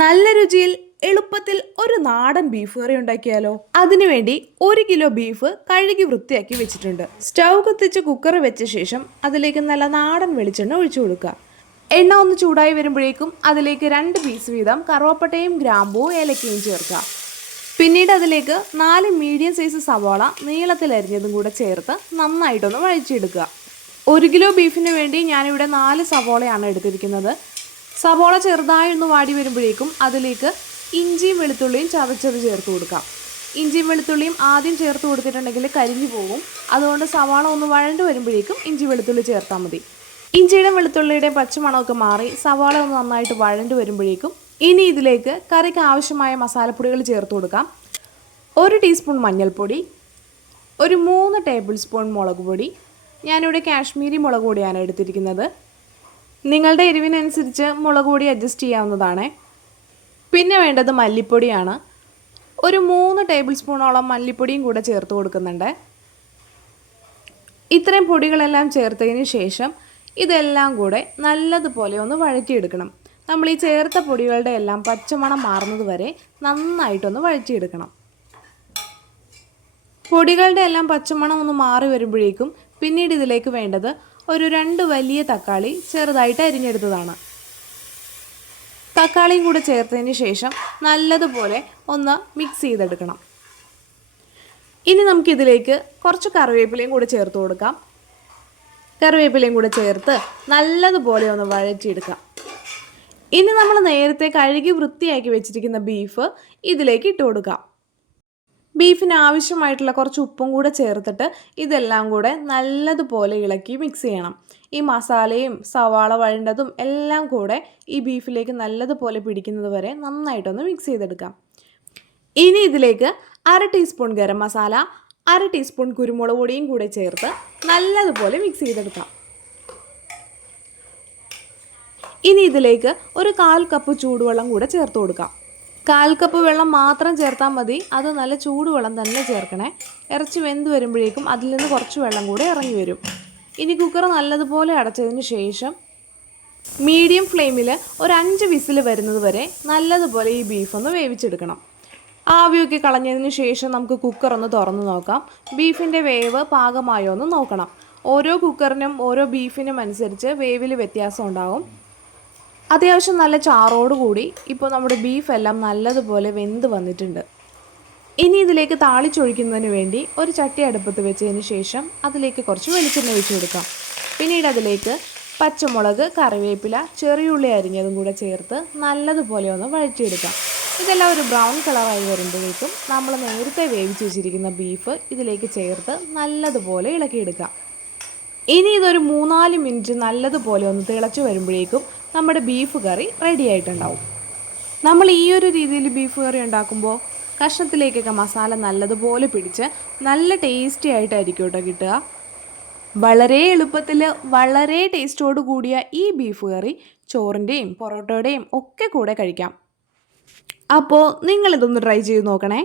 നല്ല രുചിയിൽ എളുപ്പത്തിൽ ഒരു നാടൻ ബീഫ് കറി ഉണ്ടാക്കിയാലോ? അതിനുവേണ്ടി 1 കിലോ ബീഫ് കഴുകി വൃത്തിയാക്കി വെച്ചിട്ടുണ്ട്. സ്റ്റൗ കത്തിച്ച് കുക്കർ വെച്ച ശേഷം അതിലേക്ക് നല്ല നാടൻ വെളിച്ചെണ്ണ ഒഴിച്ചു കൊടുക്കുക. എണ്ണ ഒന്ന് ചൂടായി വരുമ്പോഴേക്കും അതിലേക്ക് 2 പീസ് വീതം കറുവപ്പട്ടയും ഗ്രാമ്പൂവും ഏലക്കയും ചേർക്കുക. പിന്നീട് അതിലേക്ക് 4 മീഡിയം സൈസ് സവാള നീളത്തിൽ അരിഞ്ഞതും കൂടെ ചേർത്ത് നന്നായിട്ടൊന്ന് വഴച്ചെടുക്കുക. 1 കിലോ ബീഫിന് വേണ്ടി ഞാനിവിടെ 4 സവാളയാണ് എടുത്തിരിക്കുന്നത്. സവാള ചെറുതായി ഒന്ന് വാടി വരുമ്പോഴേക്കും അതിലേക്ക് ഇഞ്ചിയും വെളുത്തുള്ളിയും ചതച്ചത് ചേർത്ത് കൊടുക്കാം. ഇഞ്ചിയും വെളുത്തുള്ളിയും ആദ്യം ചേർത്ത് കൊടുത്തിട്ടുണ്ടെങ്കിൽ കരിഞ്ഞു പോകും. അതുകൊണ്ട് സവാള ഒന്ന് വഴണ്ട് വരുമ്പോഴേക്കും ഇഞ്ചി വെളുത്തുള്ളി ചേർത്താൽ മതി. ഇഞ്ചിയുടെ വെളുത്തുള്ളിയുടെ പച്ചമണമൊക്കെ മാറി സവാള ഒന്ന് നന്നായിട്ട് വഴണ്ട് വരുമ്പോഴേക്കും ഇനി ഇതിലേക്ക് കറിക്ക് ആവശ്യമായ മസാലപ്പൊടികൾ ചേർത്ത് കൊടുക്കാം. 1 ടീസ്പൂൺ മഞ്ഞൾപ്പൊടി, ഒരു 3 ടേബിൾ സ്പൂൺ മുളക് പൊടി. ഞാനിവിടെ കാശ്മീരി മുളക് പൊടിയാണ് എടുത്തിരിക്കുന്നത്. നിങ്ങളുടെ എരിവിനനുസരിച്ച് മുളക് പൊടി അഡ്ജസ്റ്റ് ചെയ്യാവുന്നതാണ്. പിന്നെ വേണ്ടത് മല്ലിപ്പൊടിയാണ്. ഒരു 3 ടേബിൾ സ്പൂണോളം മല്ലിപ്പൊടിയും കൂടെ ചേർത്ത് കൊടുക്കുന്നുണ്ട്. ഇത്രയും പൊടികളെല്ലാം ചേർത്തതിന് ശേഷം ഇതെല്ലാം കൂടെ നല്ലതുപോലെ ഒന്ന് വഴറ്റിയെടുക്കണം. നമ്മൾ ഈ ചേർത്ത പൊടികളുടെ എല്ലാം പച്ചമണം മാറുന്നത് വരെ നന്നായിട്ടൊന്ന് വഴറ്റിയെടുക്കണം. പൊടികളുടെ എല്ലാം പച്ചമണം ഒന്ന് മാറി വരുമ്പോഴേക്കും പിന്നീട് ഇതിലേക്ക് വേണ്ടത് ഒരു 2 വലിയ തക്കാളി ചെറുതായിട്ട് അരിഞ്ഞെടുത്തതാണ്. തക്കാളിയും കൂടെ ചേർത്തതിന് ശേഷം നല്ലതുപോലെ ഒന്ന് മിക്സ് ചെയ്തെടുക്കണം. ഇനി നമുക്കിതിലേക്ക് കുറച്ച് കറിവേപ്പിലയും കൂടെ ചേർത്ത് കൊടുക്കാം. കറിവേപ്പിലയും കൂടെ ചേർത്ത് നല്ലതുപോലെ ഒന്ന് വഴറ്റിയെടുക്കാം. ഇനി നമ്മൾ നേരത്തെ കഴുകി വൃത്തിയാക്കി വെച്ചിരിക്കുന്ന ബീഫ് ഇതിലേക്ക് ഇട്ട് കൊടുക്കാം. ബീഫിന് ആവശ്യമായിട്ടുള്ള കുറച്ച് ഉപ്പും കൂടെ ചേർത്തിട്ട് ഇതെല്ലാം കൂടെ നല്ലതുപോലെ ഇളക്കി മിക്സ് ചെയ്യണം. ഈ മസാലയും സവാള വഴണ്ടതും എല്ലാം കൂടെ ഈ ബീഫിലേക്ക് നല്ലതുപോലെ പിടിക്കുന്നത് വരെ നന്നായിട്ടൊന്ന് മിക്സ് ചെയ്തെടുക്കാം. ഇനി ഇതിലേക്ക് 1/2 ടീസ്പൂൺ ഗരം മസാല, 1/2 ടീസ്പൂൺ കുരുമുളക് പൊടിയും കൂടെ ചേർത്ത് നല്ലതുപോലെ മിക്സ് ചെയ്തെടുക്കാം. ഇനി ഇതിലേക്ക് ഒരു 1/4 കപ്പ് ചൂടുവെള്ളം കൂടെ ചേർത്ത് കൊടുക്കാം. 1/4 കപ്പ് വെള്ളം മാത്രം ചേർത്താൽ മതി. അത് നല്ല ചൂടുവെള്ളം തന്നെ ചേർക്കണേ. ഇറച്ചി വെന്ത് വരുമ്പോഴേക്കും അതിൽ നിന്ന് കുറച്ച് വെള്ളം കൂടെ ഇറങ്ങി വരും. ഇനി കുക്കർ നല്ലതുപോലെ അടച്ചതിന് ശേഷം മീഡിയം ഫ്ലെയിമിൽ ഒരു 5 വിസിൽ വരുന്നത് വരെ നല്ലതുപോലെ ഈ ബീഫ് ഒന്ന് വേവിച്ചെടുക്കണം. ആവിയൊക്കെ കളഞ്ഞതിന് ശേഷം നമുക്ക് കുക്കർ ഒന്ന് തുറന്ന് നോക്കാം. ബീഫിൻ്റെ വേവ് പാകമായോ എന്ന് നോക്കണം. ഓരോ കുക്കറിനും ഓരോ ബീഫിനും അനുസരിച്ച് വേവിൽ വ്യത്യാസം ഉണ്ടാകും. അത്യാവശ്യം നല്ല ചാറോടുകൂടി ഇപ്പോൾ നമ്മുടെ ബീഫെല്ലാം നല്ലതുപോലെ വെന്ത് വന്നിട്ടുണ്ട്. ഇനി ഇതിലേക്ക് താളിച്ചൊഴിക്കുന്നതിന് വേണ്ടി ഒരു ചട്ടി അടുപ്പത്ത് വെച്ചതിന് ശേഷം അതിലേക്ക് കുറച്ച് വെളിച്ചെണ്ണ ഒഴിച്ച് കൊടുക്കാം. പിന്നീട് അതിലേക്ക് പച്ചമുളക്, കറിവേപ്പില, ചെറിയുള്ളി അരിഞ്ഞതും കൂടെ ചേർത്ത് നല്ലതുപോലെ ഒന്ന് വഴറ്റിയെടുക്കാം. ഇതെല്ലാം ഒരു ബ്രൗൺ കളറായി വരുമ്പോഴേക്കും നമ്മൾ നേരത്തെ വേവിച്ച് വെച്ചിരിക്കുന്ന ബീഫ് ഇതിലേക്ക് ചേർത്ത് നല്ലതുപോലെ ഇളക്കിയെടുക്കാം. ഇനി ഇതൊരു 3-4 മിനിറ്റ് നല്ലതുപോലെ ഒന്ന് തിളച്ച് വരുമ്പോഴേക്കും നമ്മുടെ ബീഫ് കറി റെഡി ആയിട്ടുണ്ടാവും. നമ്മൾ ഈ ഒരു രീതിയിൽ ബീഫ് കറി ഉണ്ടാക്കുമ്പോൾ കഷ്ണത്തിലേക്കൊക്കെ മസാല നല്ലതുപോലെ പിടിച്ച് നല്ല ടേസ്റ്റി ആയിട്ടായിരിക്കും കേട്ടോ കിട്ടുക. വളരെ എളുപ്പത്തിൽ വളരെ ടേസ്റ്റോട് കൂടിയ ഈ ബീഫ് കറി ചോറിൻ്റെയും പൊറോട്ടയുടെയും ഒക്കെ കൂടെ കഴിക്കാം. അപ്പോൾ നിങ്ങളിതൊന്ന് ട്രൈ ചെയ്ത് നോക്കണേ.